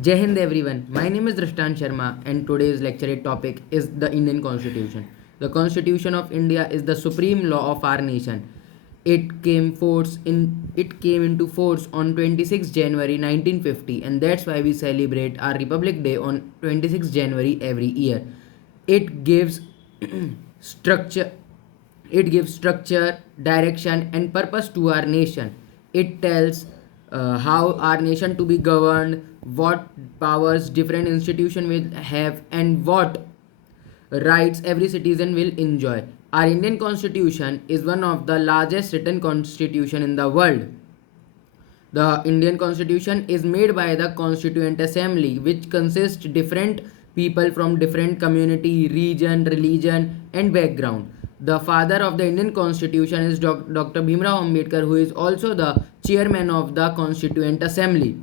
Jai Hind everyone. My name is Drishtan Sharma and today's lecture topic is the Indian Constitution. The Constitution of India is the supreme law of our nation. It came into force on 26 January 1950, and that's why we celebrate our Republic Day on 26 January every year. It gives structure it gives structure, direction, and purpose to our nation. It tells how our nation to be governed, what powers different institutions will have, and what rights every citizen will enjoy. Our Indian Constitution is one of the largest written constitution in the world. The Indian Constitution is made by the Constituent Assembly, which consists different people from different community, region, religion, and background. The father of the Indian Constitution is Dr. Bhimrao Ambedkar, who is also the chairman of the Constituent Assembly.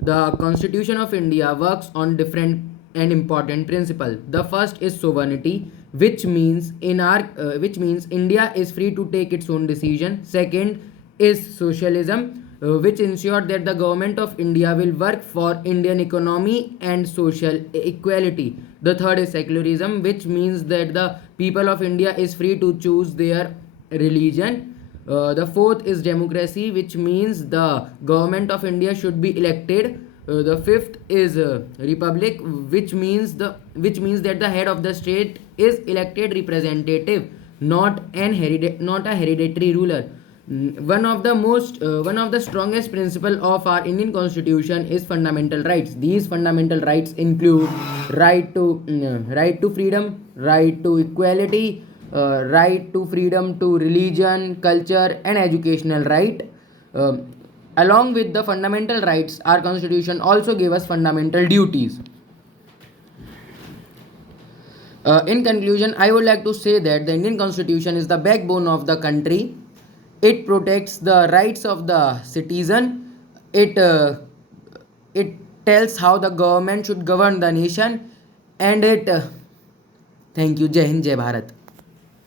The Constitution of India works on different and important principles. The first is sovereignty, which means India is free to take its own decision. Second is socialism, which ensures that the government of India will work for Indian economy and social equality. The third is secularism, which means that the people of India is free to choose their religion. The fourth is democracy, which means the government of India should be elected. The fifth is republic, which means that the head of the state is elected representative, not a hereditary ruler. One of the strongest principle of our Indian Constitution is fundamental rights. These fundamental rights include right to freedom, right to equality, right to freedom to religion, culture, and educational right. Along with the fundamental rights, our constitution also gave us fundamental duties. In conclusion, I would like to say that the Indian Constitution is the backbone of the country. It protects the rights of the citizen. It tells how the government should govern the nation, and it. Thank you. Jai Hind, Jai Bharat.